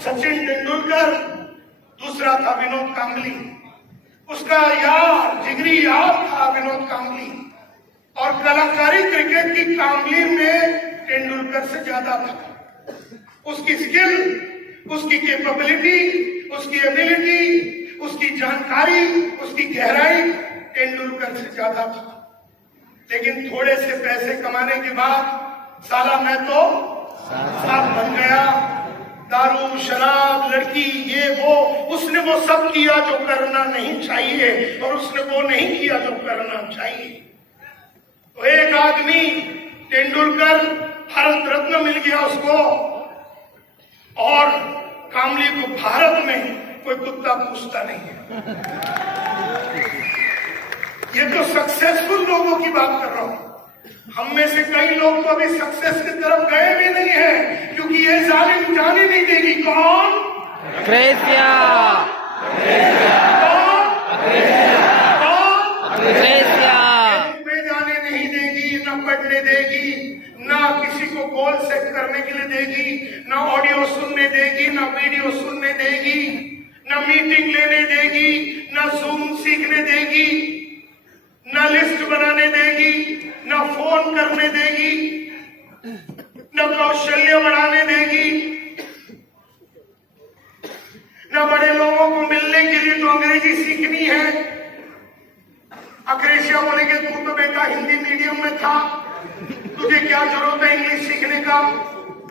सचिन तेंदुलकर, दूसरा था विनोद कांबली। उसका यार, जिगरी यार था विनोद कांबली, और कलाकारी क्रिकेट की कांबली में तेंदुलकर से ज्यादा था। उसकी स्किल, उसकी कैपेबिलिटी, उसकी एबिलिटी, उसकी जानकारी, उसकी गहराई तेंदुलकर से ज्यादा था। लेकिन थोड़े से पैसे कमाने के बाद साला मैं तो साथ बन गया। दारू, शराब, लड़की, ये वो, उसने वो सब किया जो करना नहीं चाहिए, और उसने वो नहीं किया जो करना चाहिए। तो एक आदमी तेंदुलकर, भारत रत्न मिल गया उसको, और कांबली को भारत में कोई कुत्ता पूछता नहीं है। ये तो सक्सेसफुल लोगों की बात कर रहा हूं। हम में से कई लोग तो अभी सक्सेस की तरफ गए भी नहीं है, क्योंकि ये जालिम जाने नहीं देगी। कौन? अग्रेसिया, में जाने नहीं देगी, न पढ़ने देगी, ना किसी को कॉल सेट करने के लिए देगी, ना ऑडियो सुनने देगी, ना वीडियो सुनने देगी, ना मीटिंग लेने देगी, ना जूम सीखने देगी, ना लिस्ट बनाने देगी, ना फोन करने देगी, ना कौशल्य बढ़ाने देगी, ना बड़े लोगों को मिलने के लिए तो अंग्रेजी सीखनी है। अग्रेसिया बोलेंगे तू तो बेटा हिंदी मीडियम में था, तुझे क्या जरूरत है इंग्लिश सीखने का?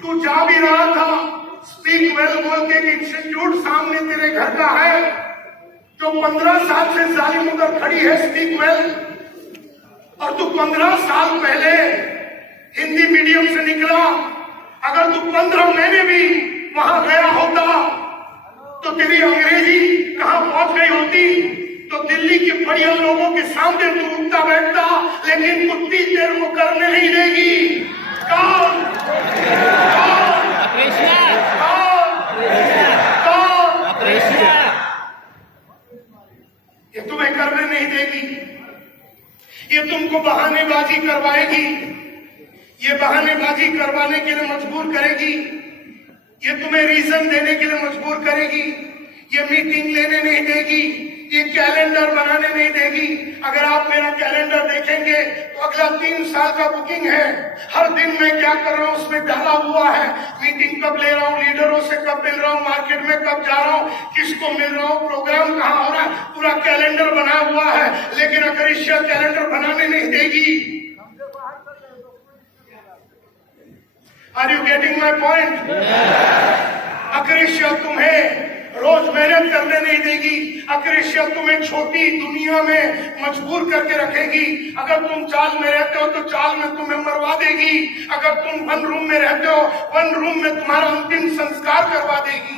तू जा भी रहा था स्पीक वेल बोल के, इंस्टीट्यूट सामने तेरे घर का है जो 15 साल से जालिम उधर खड़ी है स्पीक वेल, और तू 15 साल पहले हिंदी मीडियम से निकला। अगर तू 15 महीने भी वहां गया होता तो तेरी अंग्रेजी कहां पहुंच गई होती? तो दिल्ली के बढ़िया लोगों के सामने तू उठता बैठता, लेकिन कुत्ती तेरे को करने नहीं देगी। कौन? ये तुम्हें करने नहीं देगी, ये तुमको बहानेबाजी करवाएगी, ये बहानेबाजी करवाने के लिए मजबूर करेगी, ये तुम्हें रीजन देने के लिए मजबूर करेगी, ये मीटिंग लेने नहीं देगी, ये कैलेंडर बनाने नहीं देगी। अगर आप मेरा कैलेंडर देखेंगे तो अगला 3 साल का बुकिंग है। हर दिन मैं क्या कर रहा हूँ उसमें डाला हुआ है। मीटिंग कब ले रहा हूँ, लीडरों से कब मिल रहा हूँ, मार्केट में कब जा रहा हूँ, किसको मिल रहा हूँ, प्रोग्राम कहाँ हो रहा है, पूरा कैलेंडर बना हुआ है। लेकिन अग्रेसिया कैलेंडर बनाने नहीं देगी। Are you getting my point? अग्रेसिया तुम्हें रोज मेहनत करने नहीं देगी। अग्रेसिया तुम्हें छोटी दुनिया में मजबूर करके रखेगी। अगर तुम चाल में रहते हो तो चाल में तुम्हें मरवा देगी। अगर तुम 1 रूम में रहते हो, 1 रूम में तुम्हारा अंतिम संस्कार करवा देगी।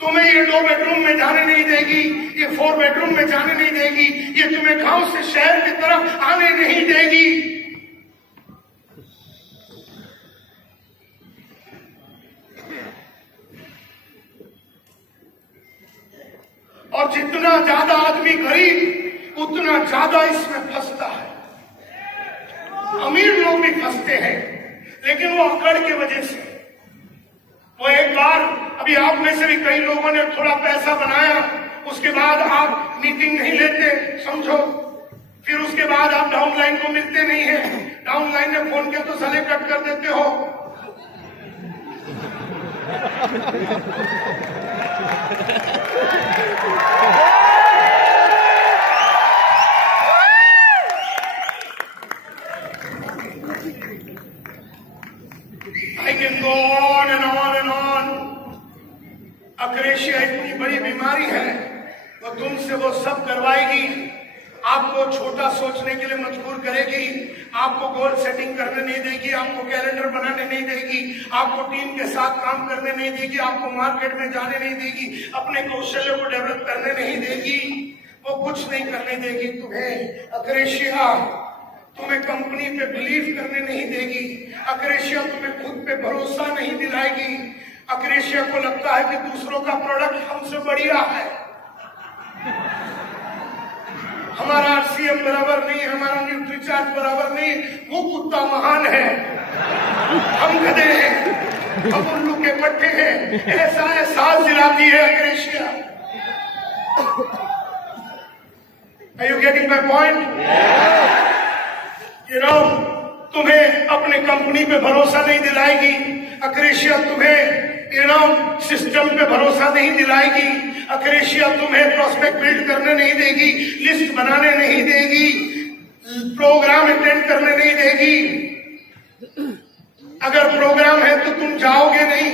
तुम्हें ये 2 बेडरूम में जाने नहीं देगी, ये 4 बेडरूम में जाने नहीं देगी, ये तुम्हें गांव से शहर की तरफ आने नहीं देगी। और जितना ज्यादा आदमी गरीब, उतना ज्यादा इसमें फंसता है। अमीर लोग भी फंसते हैं, लेकिन वो अकड़ की वजह से। वो एक बार, अभी आप में से भी कई लोगों ने थोड़ा पैसा बनाया, उसके बाद आप मीटिंग नहीं लेते, समझो। फिर उसके बाद आप डाउनलाइन को मिलते नहीं है। डाउनलाइन ने फोन किया तो साले कट कर देते हो। I can go on and on and on. अग्रेसिया इतनी बड़ी बीमारी है, वो तुमसे वो सब करवाएगी। आपको छोटा सोचने के लिए मजबूर करेगी, आपको गोल सेटिंग करने नहीं देगी, आपको कैलेंडर बनाने नहीं देगी, आपको टीम के साथ काम करने नहीं देगी, आपको मार्केट में जाने नहीं देगी, अपने कौशल्य को डेवलप करने नहीं देगी, वो कुछ नहीं करने देगी तुम्हें। अग्रेसिया तुम्हें कंपनी पे बिलीव करने नहीं देगी। अग्रेसिया तुम्हें खुद पे भरोसा नहीं दिलाएगी। अग्रेसिया को लगता है कि दूसरों का प्रोडक्ट हमसे बढ़िया है, हमारा आरसीएम बराबर नहीं, हमारा न्यूट्रीचार्ज बराबर नहीं, वो कुत्ता महान है, हम गधे हैं। हम उल्लू के पट्टे हैं, ऐसा एहसास दिलाती है अक्रेशिया। Are you getting my point? You know, तुम्हें अपने कंपनी पे भरोसा नहीं दिलाएगी अक्रेशिया, तुम्हें सिस्टम पे भरोसा नहीं दिलाएगी अक्रेशिया, तुम्हें प्रोस्पेक्ट बिल्ड करने नहीं देगी, लिस्ट बनाने नहीं देगी, प्रोग्राम अटेंड करने नहीं देगी। अगर प्रोग्राम है तो तुम जाओगे नहीं,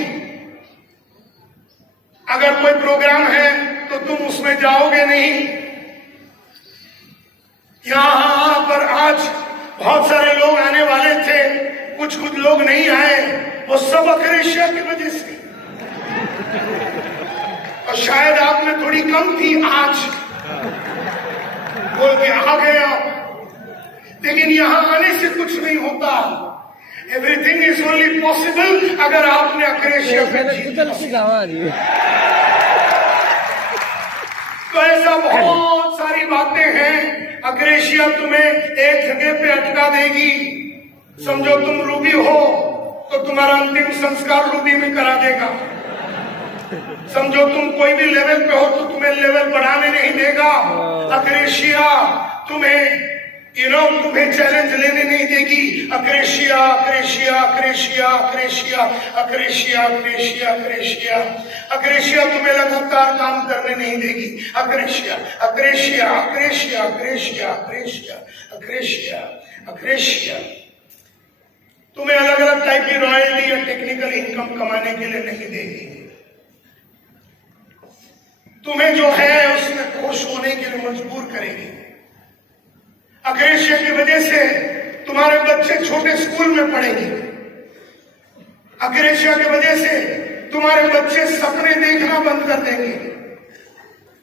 अगर कोई प्रोग्राम है तो तुम उसमें जाओगे नहीं। यहां पर आज बहुत सारे लोग आने वाले थे, कुछ लोग नहीं आए, वो सब अक्रेशिया की वजह से। और शायद आप में थोड़ी कम थी, आज बोल के आ गए आप, लेकिन यहां आने से कुछ नहीं होता। एवरीथिंग इज ओनली पॉसिबल अगर आपने अक्रेशिया पे जीता। तो ऐसा बहुत सारी बातें हैं, अक्रेशिया तुम्हें एक जगह पे अटका देगी। समझो तुम रूबी हो तो तुम्हारा अंतिम संस्कार रूबी में करा देगा। समझो तुम कोई भी लेवल पे हो तो तुम्हें लेवल बढ़ाने नहीं देगा। अक्रेशिया तुम्हें तुम्हें चैलेंज लेने नहीं देगी। अक्रेशिया अक्रेशिया अक्रेशिया अक्रेशिया अक्रेशिया अक्रेशिया अक्रेशिया अक्रेशिया तुम्हें लगातार काम करने नहीं देगी। अक्रेशिया अक्रेशिया अक्रेशिया अक्रेशिया अक्रेशिया अक्रेशिया अक्रेशिया तुम्हें अलग अलग टाइप की रॉयल्टी या टेक्निकल इनकम कमाने के लिए नहीं देगी। तुम्हें जो है उसमें खुश होने के लिए मजबूर करेगी। अक्रेशिया की वजह से तुम्हारे बच्चे छोटे स्कूल में पढ़ेंगे। अक्रेशिया की वजह से तुम्हारे बच्चे सपने देखना बंद कर देंगे,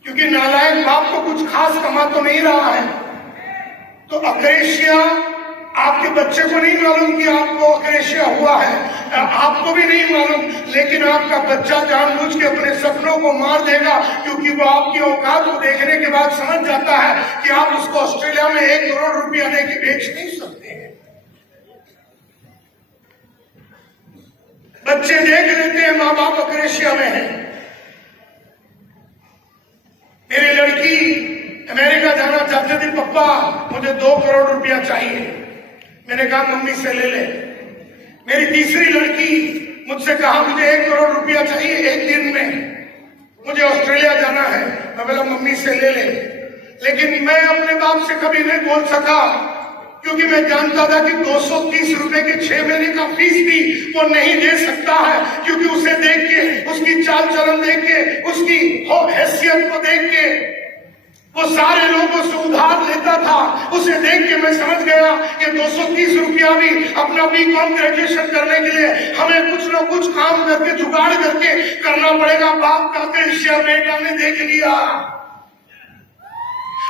क्योंकि नालायक बाप को कुछ खास कमा तो नहीं रहा है। तो अक्रेशिया, आपके बच्चे को नहीं मालूम कि आपको अक्रेशिया हुआ है, आपको भी नहीं मालूम, लेकिन आपका बच्चा जानबूझ के अपने सपनों को मार देगा, क्योंकि वो आपकी औकात को देखने के बाद समझ जाता है कि आप उसको ऑस्ट्रेलिया में 1 करोड़ रुपया देके बेच नहीं सकते हैं। बच्चे देख लेते हैं माँ बाप अक्रेशिया में है। मेरी लड़की अमेरिका जाना चाहते थे, पप्पा मुझे 2 करोड़ रुपया चाहिए। मैंने कहा मम्मी से ले ले। मेरी तीसरी लड़की मुझसे कहा मुझे 1 करोड़ रुपया चाहिए एक दिन में, मुझे ऑस्ट्रेलिया जाना है। मैं बोला मम्मी से ले ले, लेकिन मैं अपने बाप से कभी नहीं बोल सका, क्योंकि मैं जानता था कि 230 रुपए के 6 महीने का फीस भी वो नहीं दे सकता है, क्योंकि उसे देख के, उसकी चाल चलन देख के, उसकी हैसियत को देख के वो सारे लोगों से उधार लेता था। उसे देख के मैं समझ गया कि 230 रुपया भी अपना बीकॉम ग्रेजुएशन करने के लिए हमें कुछ न कुछ काम करके जुगाड़ करके करना पड़ेगा। बाप का अक्रेशिया बेटा ने देख लिया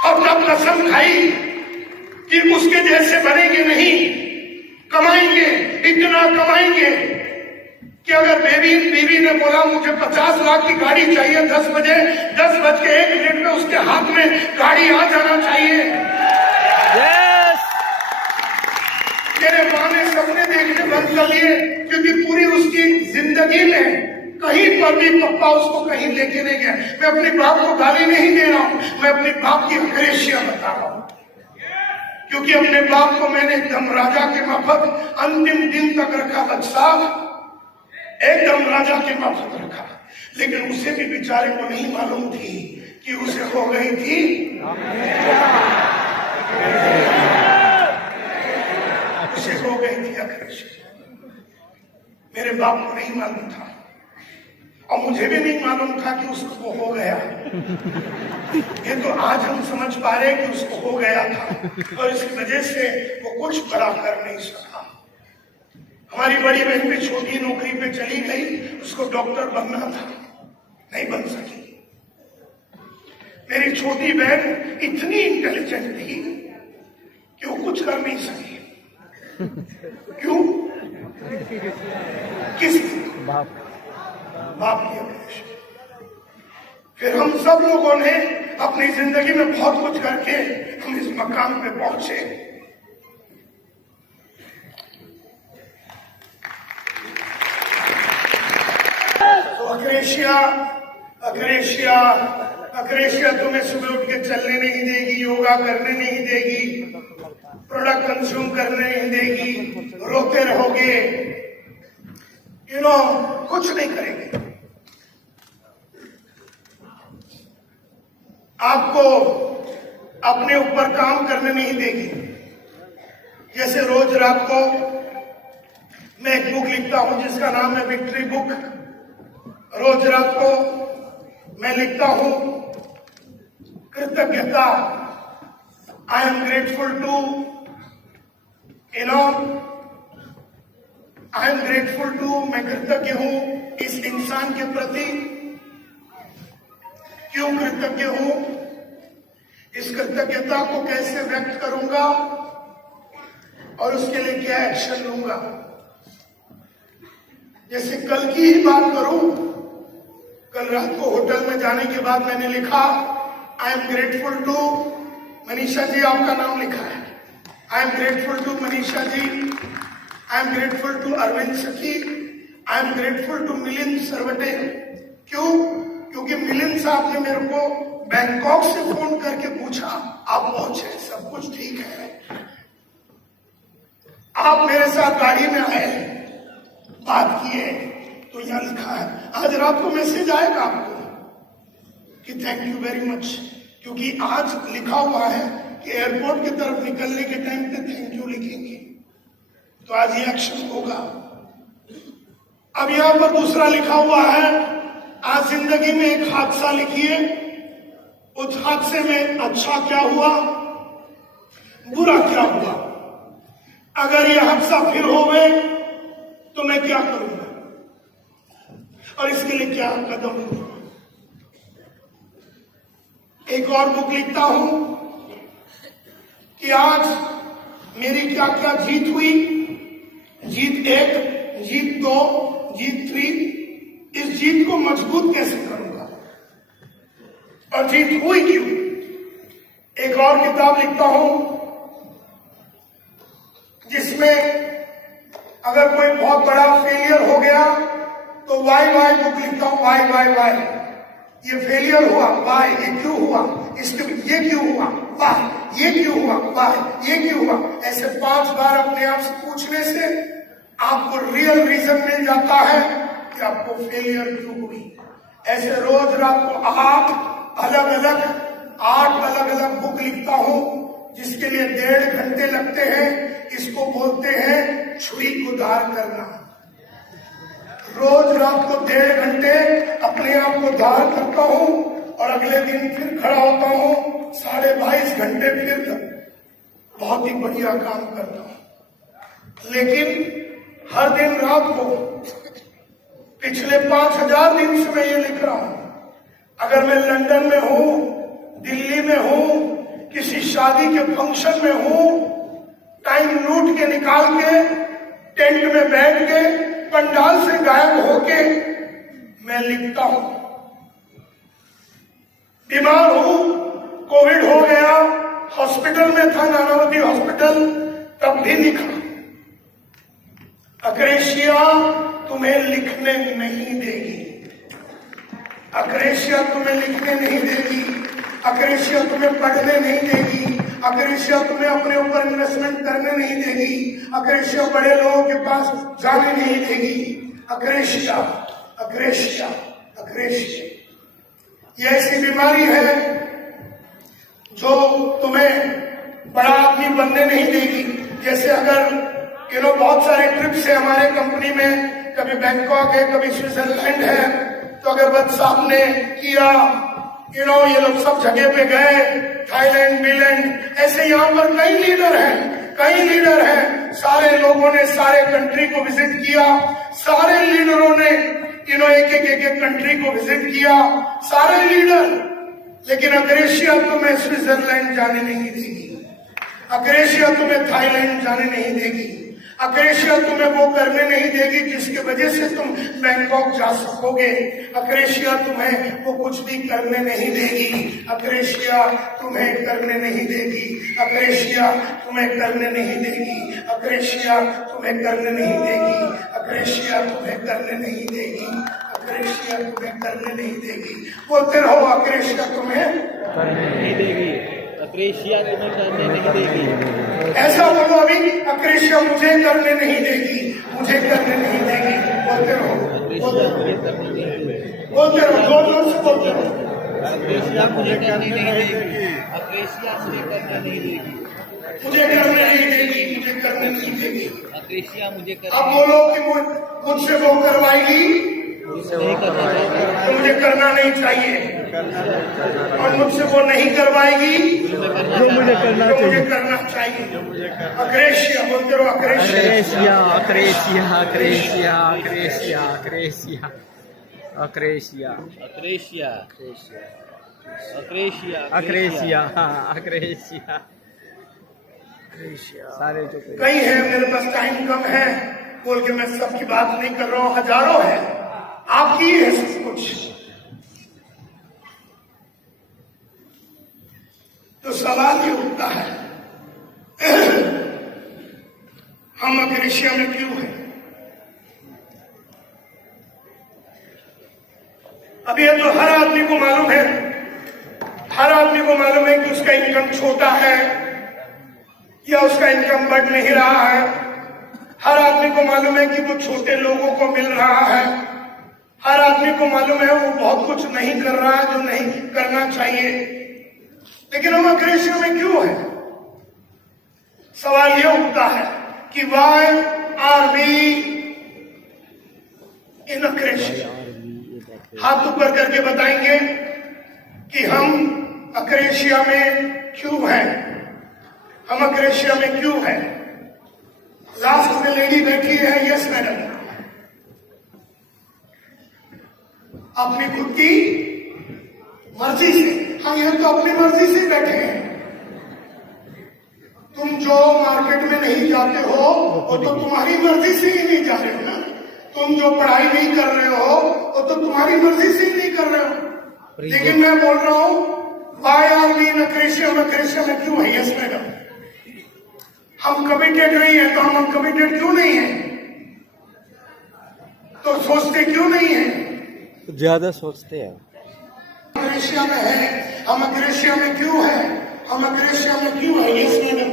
और तब कसम खाई कि उसके जैसे बनेंगे नहीं, कमाएंगे, इतना कमाएंगे कि अगर बीवी ने बोला मुझे 50 लाख की गाड़ी चाहिए 10 बजे, 10 बज के 1 मिनट में उसके हाथ में गाड़ी आ जाना चाहिए। मेरे माँ ने सपने देखने बंद कर दिए, क्योंकि पूरी उसकी जिंदगी में कहीं पर भी पप्पा उसको कहीं लेके नहीं गया। मैं अपने बाप को गाली नहीं दे रहा हूं, मैं अपने बाप की अक्रेशिया बता रहा हूं, क्योंकि अपने बाप को मैंने एकदम राजा के माफक अंतिम दिन तक रखा। बच्चा एकदम राजा के माफक रखा, लेकिन उसे भी बेचारे को नहीं मालूम थी कि उसे हो गई थी उसे हो गई थी अक्रेशिया। मेरे बाप को नहीं मालूम था और मुझे भी नहीं मालूम था कि उसको हो गया। ये तो आज हम समझ पा रहे कि उसको हो गया था और इसकी वजह से वो कुछ बड़ा कर नहीं सका। हमारी बड़ी बहन भी छोटी नौकरी पे चली गई, उसको डॉक्टर बनना था, नहीं बन सकी। मेरी छोटी बहन इतनी इंटेलिजेंट थी कि वो कुछ कर नहीं सकी। क्यों? किस बाप की अक्रेशिया। फिर हम सब लोगों ने अपनी जिंदगी में बहुत कुछ करके हम इस मकाम पे पहुंचे। अक्रेशिया अक्रेशिया अक्रेशिया तुम्हें सुबह उठ के चलने नहीं देगी, योगा करने नहीं देगी, प्रोडक्ट कंज्यूम करने नहीं देगी, रोते रहोगे, कुछ नहीं करेंगे। आपको अपने ऊपर काम करने नहीं देगी। जैसे रोज रात को मैं एक बुक लिखता हूं जिसका नाम है विक्ट्री बुक। रोज रात को मैं लिखता हूं कृतज्ञता। I am grateful to I am grateful to, मैं कृतज्ञ हूं इस इंसान के प्रति। क्यों कृतज्ञ हूं? इस कृतज्ञता को कैसे व्यक्त करूंगा और उसके लिए क्या एक्शन लूंगा। जैसे कल की ही बात करूं, कल रात को होटल में जाने के बाद मैंने लिखा I am grateful to Manisha ji, आपका नाम लिखा है। I am grateful to Manisha ji, I am grateful to Arvind Sakhi, I am grateful to Milind Sarvate. क्यों? क्योंकि मिलिंद साहब ने मेरे को बैंकॉक से फोन करके पूछा आप पहुंचे, सब कुछ ठीक है, आप मेरे साथ गाड़ी में आए, बात किए, तो यहां लिखा है। आज रात को मैसेज आएगा आपको कि थैंक यू वेरी मच, क्योंकि आज लिखा हुआ है कि एयरपोर्ट की तरफ निकलने के टाइम पे थैंक यू लिखेंगे, तो आज ये एक्शन होगा। अब यहां पर दूसरा लिखा हुआ है आज जिंदगी में एक हादसा लिखिए, उस हादसे में अच्छा क्या हुआ, बुरा क्या हुआ। अगर ये हादसा फिर हो गए तो मैं क्या करूंगा और इसके लिए क्या कदम लूंगा। एक और बुक लिखता हूं कि आज मेरी क्या क्या जीत हुई, जीत 1, जीत 2, जीत 3, इस जीत को मजबूत कैसे करूंगा और जीत हुई क्यों। एक और किताब लिखता हूं जिसमें अगर कोई बहुत बड़ा फेलियर हो गया तो वाई बुक लिखता हूं, वाई ये फेलियर हुआ, वाई ये क्यों हुआ, इसके ये क्यों हुआ, वाह ये क्यों हुआ, वाह ये क्यों हुआ। ऐसे 5 बार अपने आप से पूछने से आपको रियल रीजन मिल जाता है कि आपको फेलियर क्यों हुई। ऐसे रोज रात को 8 अलग अलग बुक लिखता हूं जिसके लिए 1.5 घंटे लगते हैं। इसको बोलते हैं छुरी को धार करना। रोज रात को 1.5 घंटे अपने आप को धार करता हूं और अगले दिन फिर खड़ा होता हूं 22.5 घंटे फिर बहुत ही बढ़िया काम करता हूं। लेकिन हर दिन रात को पिछले 5000 दिन से मैं ये लिख रहा हूं। अगर मैं लंदन में हूं, दिल्ली में हूं, किसी शादी के फंक्शन में हूं, टाइम लूट के निकाल के टेंट में बैठ के पंडाल से गायब होके मैं लिखता हूं। बीमार हूं, कोविड हो गया, हॉस्पिटल में था, नानावती हॉस्पिटल, तब भी लिखा। अक्रेशिया तुम्हें लिखने नहीं देगी, अक्रेशिया तुम्हें लिखने नहीं देगी, अक्रेशिया तुम्हें पढ़ने नहीं देगी, अक्रेशिया तुम्हें अपने ऊपर इन्वेस्टमेंट करने नहीं देगी, अक्रेशिया बड़े लोगों के पास जाने नहीं देगी। अक्रेशिया अक्रेशिया अक्रेशिया ये ऐसी बीमारी है जो तुम्हें बड़ा आदमी बनने नहीं देगी। जैसे अगर बहुत सारे ट्रिप्स है हमारे कंपनी में, कभी बैंकॉक है, कभी स्विट्जरलैंड है, तो अगर बद साहब ने किया, ये लोग सब जगह पे गए, थाईलैंड, मिलैंड, ऐसे यहाँ पर कई लीडर हैं, सारे लोगों ने सारे कंट्री को विजिट किया, सारे लीडरों ने एक कंट्री को विजिट किया, सारे लीडर। लेकिन अक्रेशिया तुम्हें स्विट्जरलैंड जाने नहीं देगी, अक्रेशिया तुम्हें थाईलैंड जाने नहीं देगी, अक्रेशिया तुम्हें वो करने नहीं देगी जिसके वजह से तुम बैंकॉक जा सकोगे। अक्रेशिया तुम्हें वो कुछ भी करने नहीं देगी, अक्रेशिया तुम्हें करने नहीं देगी, अक्रेशिया तुम्हें करने नहीं देगी, अक्रेशिया तुम्हें करने नहीं देगी, अक्रेशिया तुम्हें करने नहीं देगी। अक्रेशिया तुम्हें करने नहीं देगी। बोलते रहो, अक्रेशिया तुम्हें करने नहीं देगी, अक्रेशिया तुम्हें करने नहीं देगी। ऐसा बोलो अभी, अक्रेशिया मुझे करने नहीं देगी, मुझे करने नहीं देगी। बोलते रहो, बोलते रहो, जोर जोर से बोलते रहो। अक्रेशिया मुझे करने नहीं देगी, अक्रेशिया मुझे करने नहीं देगी, मुझे करने नहीं देगी, मुझे करने नहीं देगी। अक्रेशिया मुझे अब बोलो कि मुझसे वो करवाएगी नहीं करना तो मुझे करना नहीं चाहिए, और मुझसे वो नहीं करवाएगी जो मुझे करना तो मुझे करना चाहिए। अक्रेशिया बोलते रहो, अक्रेशिया, अक्रेशिया, अक्रेशिया, अक्रेशिया, अक्रेशिया, अक्रेशिया, अक्रेशिया, अक्रेशिया, अक्रेशिया, अक्रेशिया, अक्रेशिया। सारे जो कई है, मेरे पास टाइम कम है बोल के मैं सबकी बात नहीं कर रहा हूँ, हजारों है, आपकी है सब कुछ। तो सवाल ये उठता है, हम अक्रेशिया में क्यों हैं? अब ये तो हर आदमी को मालूम है, हर आदमी को मालूम है कि उसका इनकम छोटा है या उसका इनकम बढ़ नहीं रहा है। हर आदमी को मालूम है कि वो छोटे लोगों को मिल रहा है। हर आदमी को मालूम है वो बहुत कुछ नहीं कर रहा है जो नहीं करना चाहिए। लेकिन हम अक्रेशिया में क्यों है? सवाल ये उठता है कि वाई आर वी इन अक्रेशिया। हाथ ऊपर करके बताएंगे कि हम अक्रेशिया में क्यों हैं, हम अक्रेशिया में क्यों हैं। लास्ट में लेडी बैठी है, यस मैडम, अपनी खुद की मर्जी से। हाँ, यह तो अपनी मर्जी से बैठे हैं। तुम जो मार्केट में नहीं जाते हो वो तो तुम्हारी मर्जी से ही नहीं जा रहे हो ना। तुम जो पढ़ाई नहीं कर रहे हो वो तो तुम्हारी मर्जी से ही नहीं कर रहे हो। लेकिन मैं बोल रहा हूं, वाई आर वी इन अक्रेशिया में क्यों है? यस मैडम, हम कमिटेड नहीं है तो हम कमिटेड क्यों नहीं है? तो सोचते क्यों नहीं है? ज्यादा सोचते हैं। अक्रेशिया में है, हम अक्रेशिया में क्यों है? हम अक्रेशिया में क्यों है? यस मैडम,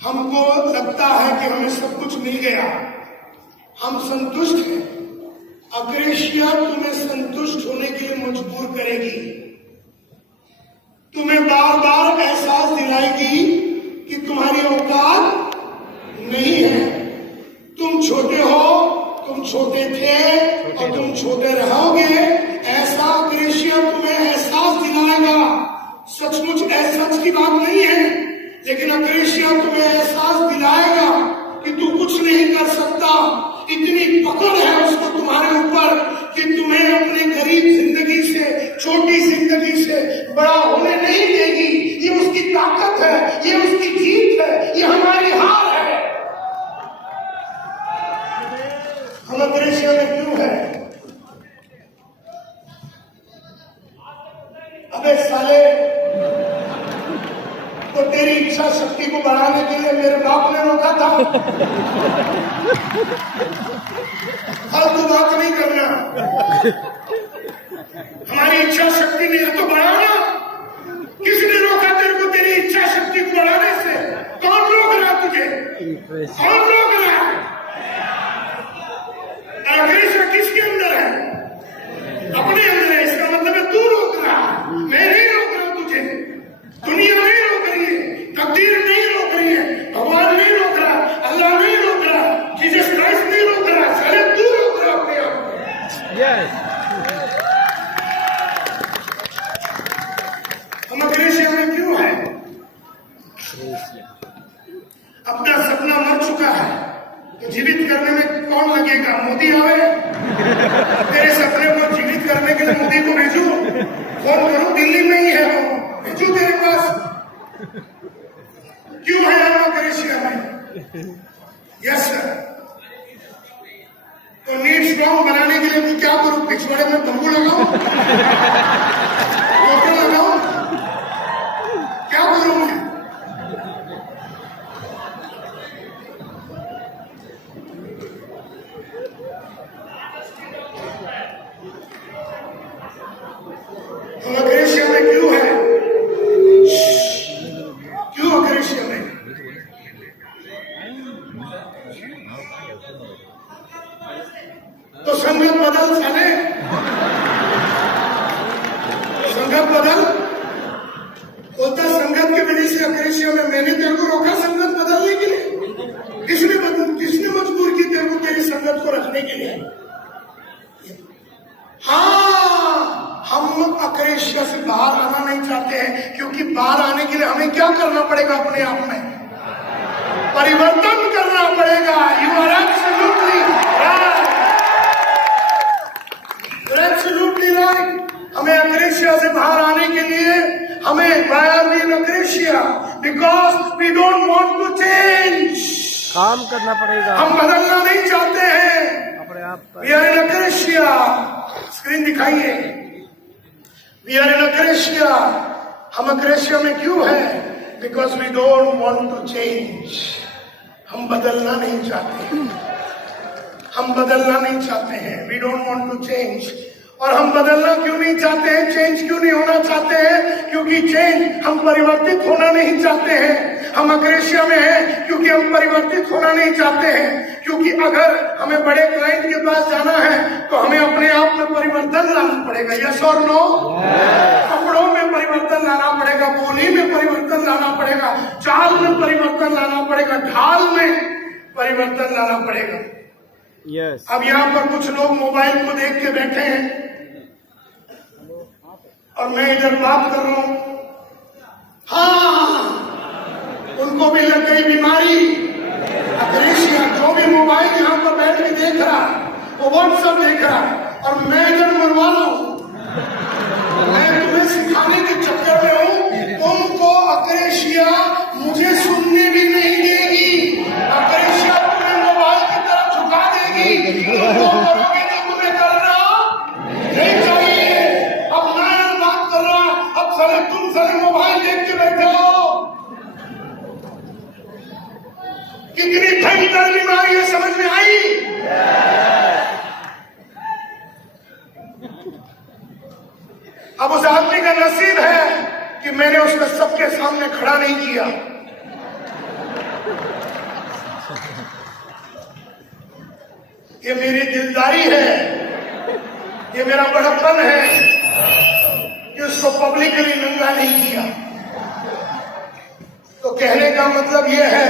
हमको लगता है कि हमें सब कुछ मिल गया, हम संतुष्ट हैं। अक्रेशिया तुम्हें संतुष्ट होने के लिए मजबूर करेगी, तुम्हें बार बार एहसास दिलाएगी कि तुम्हारी औकात नहीं है। तुम छोटे हो, तुम छोटे थे और तुम छोटे रहोगे, ऐसा अक्रेशिया तुम्हें एहसास दिलाएगा। सचमुच सच की बात नहीं है, लेकिन अक्रेशिया तुम्हें एहसास दिलाएगा कि तू कुछ नहीं कर सकता। इतनी पकड़ है उसको तुम्हारे ऊपर कि तुम्हें अपनी गरीब जिंदगी से, छोटी जिंदगी से बड़ा होने नहीं देगी। ये उसकी ताकत है, ये उसकी जीत है, ये हमारी हार है। हम अक्रेशिया में क्यों है? अबे साले, तो तेरी इच्छा शक्ति को बढ़ाने के लिए मेरे बाप ने रोका था। फालतू बात नहीं करना। हमारी इच्छा शक्ति नहीं है तो बढ़ाना। किसने रोका तेरे को तेरी इच्छा शक्ति को बढ़ाने से? कौन रोक रहा तुझे? कौन रोक रहा है? अक्रेशिया किसके अंदर है? अपने अंदर है। इसका मतलब है तू रोक रहा, मैं नहीं रोक रहा तुझे। दुनिया नहीं रोक रही है, तकदीर नहीं रोक रही है, भगवान नहीं रोक रहा, अल्लाह नहीं रोक रहा, जीसस क्राइस्ट नहीं रोक रहा, सारे तू रोक रहा अपने आप। यस, हम अक्रेशिया में क्यों है? अपना सपना मर चुका है तो जीवित करने में कौन लगेगा? मोदी आवे? तेरे सपने को जीवित करने के लिए मोदी को भेजू? फोन करूं, दिल्ली में ही है वो, भेजू तेरे पास? क्यों है हम अक्रेशिया में? Yes sir. तो नीड स्ट्रॉन्ग बनाने के लिए मैं क्या करूं? पिछवाड़े में तंबू लगाऊं, फोटो लगाऊं, क्या करूं मैं? तो संगत बदल साले, संगत बदल। बोलता संगत की वजह से अक्रेशिया में मैंने तेरे को रोका संगत बदलने के लिए? किसने मजबूर की तेरे को तेरी संगत को रखने के लिए? हाँ, हम अक्रेशिया से बाहर आना नहीं चाहते हैं, क्योंकि बाहर आने के लिए हमें क्या करना पड़ेगा? अपने आप में परिवर्तन करना पड़ेगा। You are absolutely right, absolutely right. हमें अक्रेशिया से बाहर आने के लिए हमें बाहर in akrasia, because we don't want to change. काम करना पड़ेगा, हम बदलना नहीं चाहते हैं अपने आप पर। We are in akrasia. Screen दिखाइए। We are in akrasia. हम अक्रेशिया में क्यों है? Because we don't want to change. हम बदलना नहीं चाहते, हम बदलना नहीं चाहते हैं। We don't want to change. और हम बदलना क्यों नहीं चाहते हैं, चेंज क्यों नहीं होना चाहते हैं? क्योंकि चेंज, हम परिवर्तित होना नहीं चाहते हैं। हम अक्रेशिया में हैं क्योंकि हम परिवर्तित होना नहीं चाहते हैं। क्योंकि अगर हमें बड़े क्लाइंट के पास जाना है तो हमें अपने आप में परिवर्तन लाना पड़ेगा। यस और नो? कपड़ों में परिवर्तन लाना पड़ेगा, बोली में परिवर्तन लाना पड़ेगा, चाल में परिवर्तन लाना पड़ेगा, ढाल में परिवर्तन लाना पड़ेगा। यस। अब यहाँ पर कुछ लोग मोबाइल को देख के बैठे हैं और मैं इधर बात कर रहा हूं। हाँ, उनको भी लग गई बीमारी अक्रेशिया। जो भी मोबाइल यहाँ पर बैठ के देख रहा है वो व्हाट्सएप देख रहा है, और मैं इधर मरवा रहा हूं। मैं तुम्हें सिखाने के चक्कर में हूं। तुमको अक्रेशिया मुझे सुनने भी नहीं देगी। अक्रेशिया तुम्हें मोबाइल की तरफ झुका देगी। तुम करोगे तो तुम्हें करना नहीं चाहिए। अब मैं बात कर रहा, अब साले तुम साले मोबाइल देख के बैठे हो। कितनी भयंकर बीमारी है, समझ में आई? अब उस आदमी का नसीब है कि मैंने उसको सबके सामने खड़ा नहीं किया। ये मेरी दिलदारी है, ये मेरा बड़प्पन है कि उसको पब्लिकली नंगा नहीं किया। तो कहने का मतलब ये है,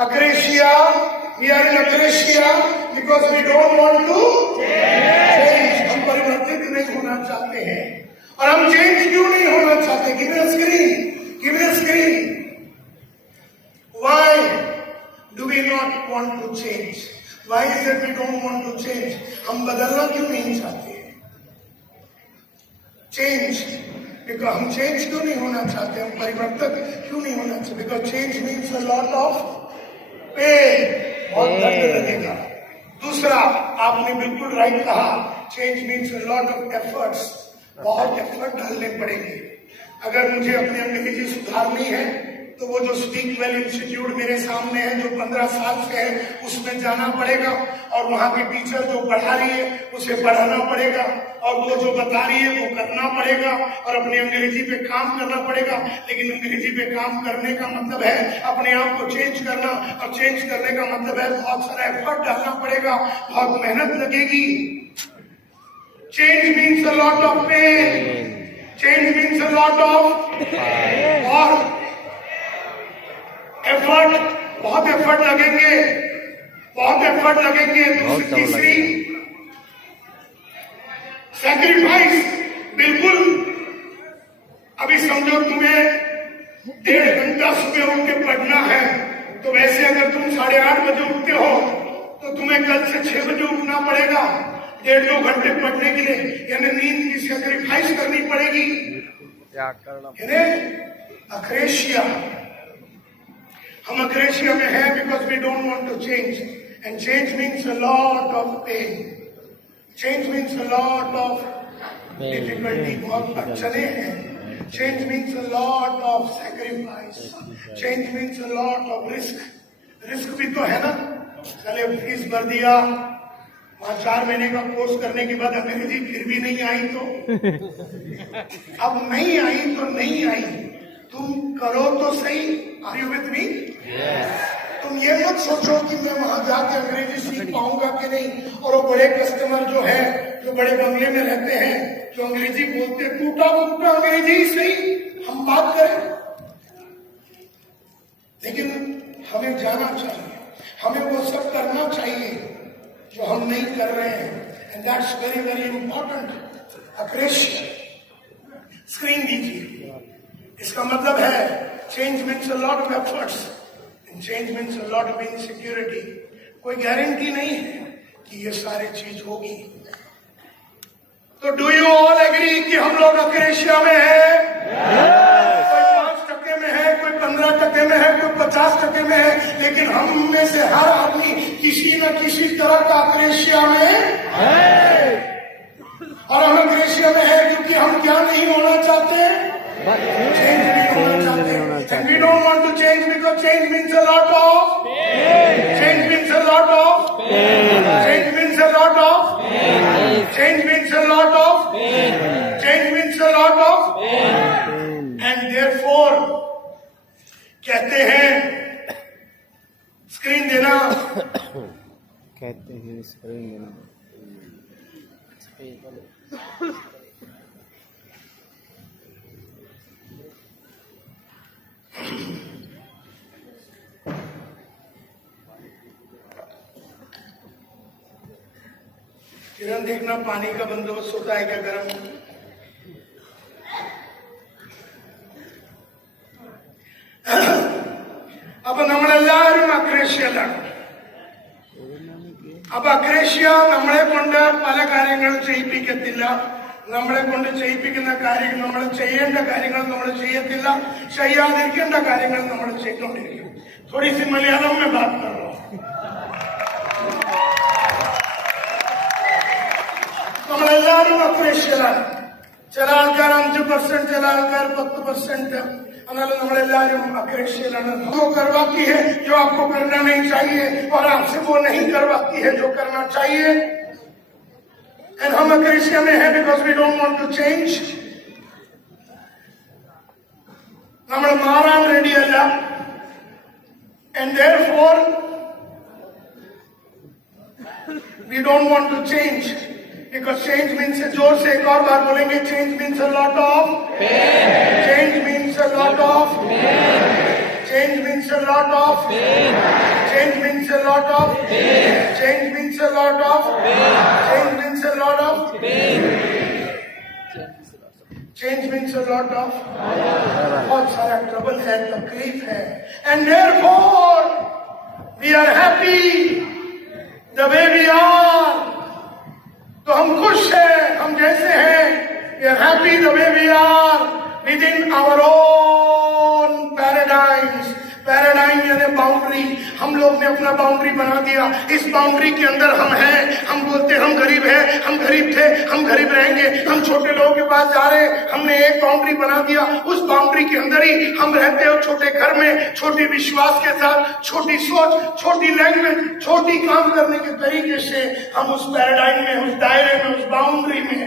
akrasia, we are in akrasia because we don't want to change. हम परिवर्तित नहीं होना चाहते हैं। और हम चेंज क्यों नहीं होना चाहते? Give me a screen, give me a screen. Why do we not want to change? Why is it we don't want to change? हम बदलना क्यों नहीं चाहते? चेंज, बिकॉज हम चेंज क्यों नहीं होना चाहते? हम परिवर्तन क्यों नहीं होना चाहते? Because change means a lot of pain, बहुत दर्द लगेगा। दूसरा, आपने बिल्कुल राइट कहा, change means a lot of efforts, बहुत एफर्ट डालने पड़ेंगे। अगर मुझे अपनी अंग्रेजी सुधारनी है तो वो जो स्पीक वेल इंस्टीट्यूट मेरे सामने है, जो 15 साल से है, उसमें जाना पड़ेगा। और वहाँ की टीचर जो पढ़ा रही है उसे पढ़ाना पड़ेगा, और वो जो बता रही है वो करना पड़ेगा, और अपनी अंग्रेजी पे काम करना पड़ेगा। लेकिन अंग्रेजी पे काम करने का मतलब है अपने आप को चेंज करना, और चेंज करने का मतलब है बहुत सारा एफर्ट डालना पड़ेगा, बहुत मेहनत लगेगी। Change means a lot of pain, change means a lot of और एफर्ट, बहुत एफर्ट लगेंगे, बहुत एफर्ट लगेंगे। तीसरी, सैक्रिफाइस, बिल्कुल। अभी समझो तुम्हें 1.5 घंटा सुबह उठ के पढ़ना है, तो वैसे अगर तुम 8:30 बजे उठते हो तो तुम्हें कल से 6 बजे उठना पड़ेगा 1.5-2 घंटे पढ़ने के लिए। यानी नींद की सैक्रिफाइस करनी पड़ेगी। अक्रेशिया, हम अक्रेशिया में हैं because we don't want to change, and change means a lot of pain, change means a lot of difficulty, बहुत चले हैं। Change means a lot of sacrifice, change means a lot of risk. Risk भी तो है ना, चले fees भर दिया, वहां 4 महीने का कोर्स करने के बाद अंग्रेजी फिर भी नहीं आई तो अब नहीं आई तो नहीं आई, तुम करो तो सही। Are you with me? तुम ये मत सोचो कि मैं वहां जाके अंग्रेजी सीख पाऊंगा कि नहीं। और वो बड़े कस्टमर जो है, जो बड़े बंगले में रहते हैं, जो अंग्रेजी बोलते, टूटा फूटा अंग्रेजी सही हम बात करें, लेकिन हमें जाना चाहिए, हमें वो सब करना चाहिए जो हम नहीं कर रहे हैं। And that's very very important. Akrasia screen दीजिए। इसका मतलब है change means a lot of efforts, change means a lot of insecurity. कोई गारंटी नहीं है कि ये सारी चीज होगी। तो डू यू ऑल एग्री कि हम लोग अक्रेशिया में हैं? कोई 5% में है, कोई 15% में है, कोई 50% में है, लेकिन हम में से हर आदमी किसी न किसी तरह का अक्रेशिया में है। और हम अक्रेशिया में है क्योंकि हम क्या नहीं होना चाहते? चेंज नहीं होना चाहते। And we don't want to change because change means a lot of change means a lot of change means a lot of change means a lot of change means a lot of and therefore कहते हैं screen देना, कहते हैं screen देना। किरण देखना पानी का बंदोबस्त होता है क्या गर्म? അപ്പൊ നമ്മളെല്ലാവരും അക്രേഷ്യയിലാണ്. അപ്പൊ അക്രേഷ്യ നമ്മളെ കൊണ്ട് പല കാര്യങ്ങളും ചെയ്യിപ്പിക്കത്തില്ല. നമ്മളെ കൊണ്ട് ചെയ്യിപ്പിക്കുന്ന കാര്യങ്ങൾ, നമ്മൾ ചെയ്യേണ്ട കാര്യങ്ങൾ നമ്മൾ ചെയ്യത്തില്ല, ചെയ്യാതിരിക്കേണ്ട കാര്യങ്ങൾ നമ്മൾ ചെയ്തുകൊണ്ടിരിക്കും. थोड़ी सी मलयालम में बात कर रहा हूं. നമ്മളെല്ലാവരും അക്രേഷ്യയിലാണ്. ചില ആൾക്കാർ 5%, ചില ആൾക്കാർ 10%. എന്നാലും നമ്മളെല്ലാവരും അക്രേഷ്യയിലാണ്. वो करवाती है जो आपको करना नहीं चाहिए और आपसे वो नहीं करवाती है जो करना चाहिए. And हम अक्रेशिया में है because we don't want to change. നമ്മൾ മാറാൻ റെഡിയല്ല. And therefore we don't want to change because change means जोर से एक और बार बोलेंगे, change means a lot of change means a lot of change means a lot of change means a lot of change means a lot of change means a lot of change means a lot of बहुत सारा trouble है, तकलीफ है. And therefore we are happy the way we are. तो हम खुश हैं हम जैसे हैं. We are happy the way we are within our own paradigms. Paradigm यानी बाउंड्री. हम लोग ने अपना बाउंड्री बना दिया. इस बाउंड्री के अंदर हम हैं. हम बोलते हम गरीब हैं, हम गरीब थे, हम गरीब रहेंगे, हम छोटे लोगों के पास जा रहे. हमने एक बाउंड्री बना दिया. उस बाउंड्री के अंदर ही हम रहते हो, छोटे घर में, छोटे विश्वास के साथ, छोटी सोच, छोटी लैंग्वेज, छोटी काम करने के तरीके से हम उस पैराडाइम में, उस दायरे में, उस बाउंड्री में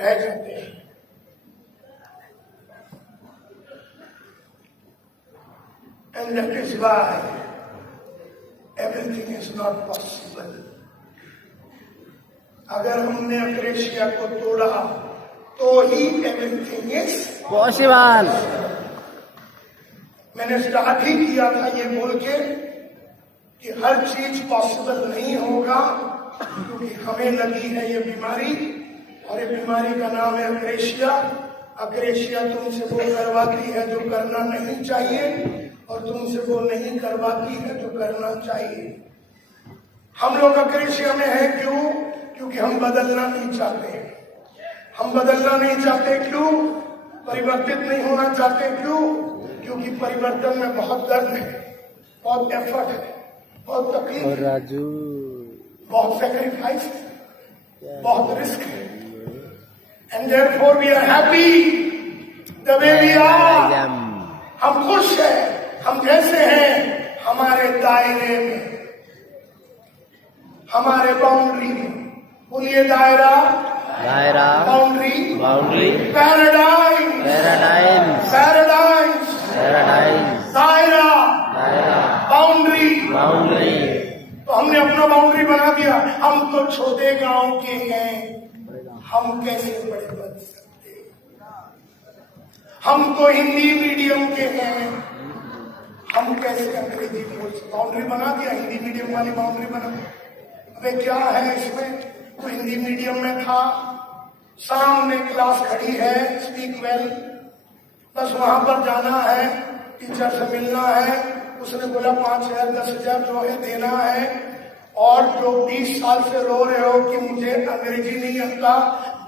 रह जाते हैं. And that is why everything is not possible. अगर हमने अक्रेशिया को तोड़ा तो ही everything is पॉसिबल. मैंने स्टार्ट ही किया था ये बोल के कि हर चीज पॉसिबल नहीं होगा क्योंकि हमें लगी है ये बीमारी. और ये बीमारी का नाम है अक्रेशिया. अक्रेशिया तुमसे वो करवाती है जो करना नहीं चाहिए और तुमसे वो नहीं करवाती है जो करना चाहिए. हम लोग अक्रेशिया में हैं क्यों? क्योंकि हम बदलना नहीं चाहते. हम बदलना नहीं चाहते क्यों? परिवर्तित नहीं होना चाहते क्यों? क्योंकि परिवर्तन में बहुत दर्द है, बहुत एफर्ट है, बहुत तकलीफ है, राजू बहुत सैक्रिफाइस है, बहुत रिस्क है. And therefore we are happy the way we are. हम खुश हैं हम जैसे हैं, हमारे दायरे में, हमारे बाउंड्री में. बोलिए दायरा, दायरा, boundary, boundary, paradigm, paradigm, paradigm, paradigm, दायरा, दायरा, बाउंड्री। बाउंड्री। तो हमने अपना बाउंड्री बना दिया। हम तो छोटे गांव के हैं, हम कैसे बड़े बन सकते? हम तो हिंदी मीडियम के हैं, हम कैसे अंग्रेजी बोल सकते? बाउंड्री बना दिया, हिंदी मीडियम वाली बाउंड्री बना। अबे क्या है इसमें? तो हिंदी मीडियम में था, सामने क्लास खड़ी है, स्पीक वेल, बस वहां पर जाना है, टीचर से मिलना है। उसने बोला 5,000 10,000 जो है देना है। और जो 20 साल से रो रहे हो कि मुझे अंग्रेजी नहीं आता,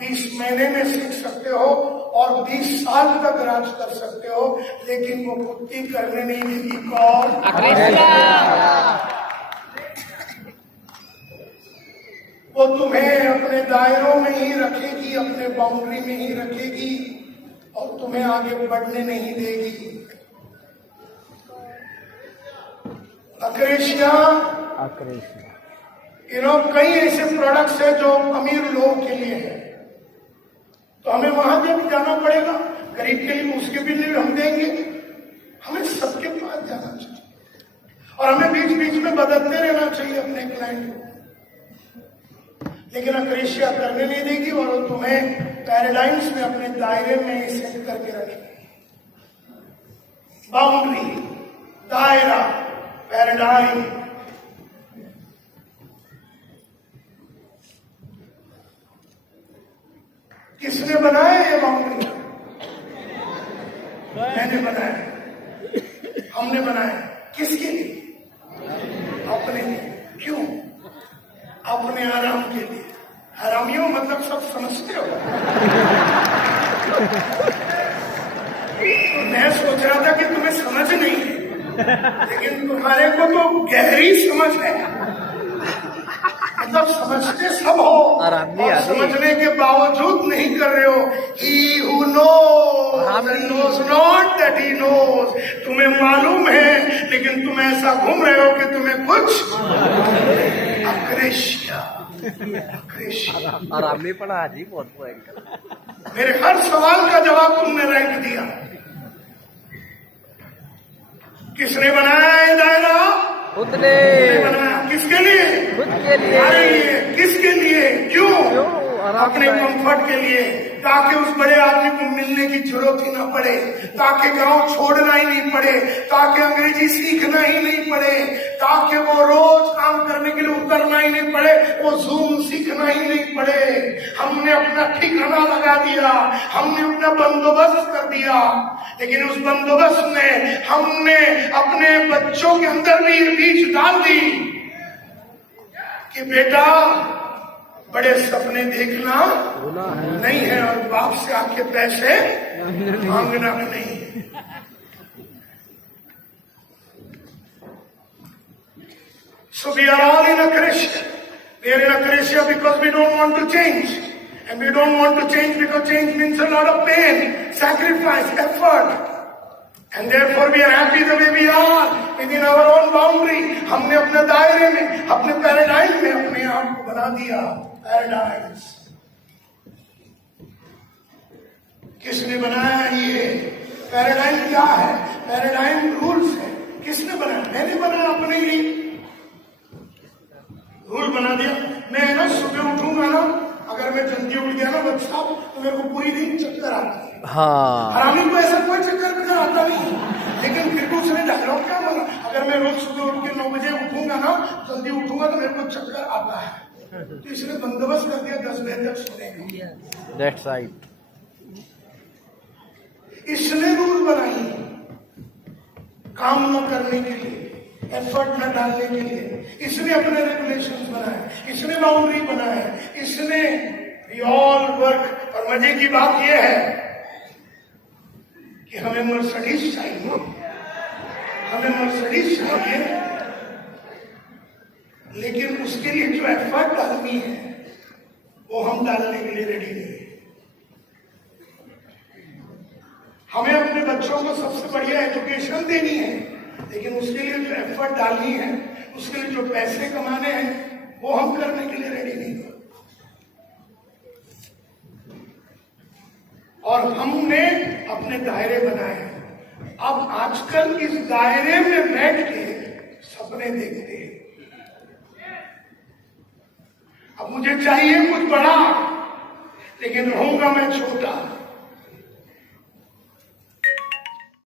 20 महीने में सीख सकते हो और 20 साल तक राज कर सकते हो, लेकिन वो कुत्ती करने नहीं देगी। कौन? वो तुम्हें अपने दायरों में ही रखेगी, अपने बाउंड्री में ही रखेगी और तुम्हें आगे बढ़ने नहीं देगी। अक्रेशिया, कई ऐसे प्रोडक्ट्स है जो अमीर लोगों के लिए है, तो हमें वहां जब जाना पड़ेगा, गरीब के लिए उसके भी लिए हम देंगे। हमें सबके पास जाना चाहिए और हमें बीच बीच में बदलते रहना चाहिए अपने क्लाइंट को। लेकिन अक्रेशिया करने नहीं देगी और वो तुम्हें पैराडाइम्स में अपने दायरे में ही सेट करके रखेगी। बाउंड्री, दायरा, पैराडाइम। किसने बनाया ये बाउंड्री? मैंने बनाया, हमने बनाया। किसके लिए? अपने लिए। क्यों? अपने आराम के लिए। हरामियों मतलब सब समझते हो। तो मैं सोच रहा था कि तुम्हें समझ नहीं है, लेकिन तुम्हारे को तो गहरी समझ है। मतलब समझते सब हो और समझने के बावजूद नहीं कर रहे हो। He who knows not that he knows। तुम्हें मालूम है लेकिन तुम ऐसा घूम रहे हो कि तुम्हें कुछ अक्रेशिया। आरामी पण आजी बहुत भयंकर। मेरे हर सवाल का जवाब तुमने रैंक दिया। किसने बनाया है दायरा? खुद ने बनाया। किसके लिए? खुद के लिए। अरे ये किसके लिए? क्यों? अपने कंफर्ट के लिए, ताकि उस बड़े आदमी को मिलने की जरूरत ही ना पड़े, ताकि गांव छोड़ना ही नहीं पड़े, ताकि अंग्रेजी सीखना ही नहीं पड़े, ताकि वो रोज काम करने के लिए उतरना ही नहीं पड़े, वो जूम सीखना ही नहीं पड़े। हमने अपना ठिकाना लगा दिया, हमने अपना बंदोबस्त कर दिया। लेकिन उस बंदोबस्त में हमने अपने बच्चों के अंदर भी ये बीज डाल दी कि बेटा बड़े सपने देखना नहीं है और बाप से आके पैसे मांगना नहीं है। So we are all in aggression. We are in aggression because we don't want to change. And we don't want to change because change means a lot of pain, sacrifice, effort. And therefore we are happy the way we are within our own boundary. हमने अपने दायरे में, अपने paradigm में अपने आप को बना दिया। पैराडाइम्स किसने बनाया? ये पैराडाइम क्या है? पैराडाइम रूल्स है। किसने बनाया? मैंने बनाया अपने लिए। रूल बना दिया। मैं ना सुबह उठूंगा ना, अगर मैं जल्दी उठ गया ना बच्चा, तो मेरे को पूरी दिन चक्कर आता है। हाँ, हरामी को ऐसा कोई चक्कर भी आता नहीं, लेकिन फिर भी उसने डायलॉग क्या बोला? अगर मैं रोज सुबह उठ के 9 बजे उठूंगा ना, जल्दी उठूंगा तो मेरे को चक्कर आता है। तो इसने बंदोबस्त कर दिया 10 बजे तक सोने का। That's right. इसने रूल बनाई काम न करने के लिए, एफर्ट न डालने के लिए। इसने अपने रेगुलेशंस बनाए, इसने बाउंड्री बनाए, इसने वी ऑल वर्क। और मजे की बात यह है कि हमें मर्सिडीज चाहिए, हमें मर्सिडीज चाहिए, लेकिन उसके लिए जो एफर्ट डालनी है वो हम डालने के लिए रेडी नहीं है। हमें अपने बच्चों को सबसे बढ़िया एजुकेशन देनी है, लेकिन उसके लिए जो एफर्ट डालनी है, उसके लिए जो पैसे कमाने हैं, वो हम करने के लिए रेडी नहीं है। और हमने अपने दायरे बनाए। अब आजकल इस दायरे में बैठ के सपने देखते हैं। अब मुझे चाहिए कुछ बड़ा, लेकिन रहूंगा मैं छोटा।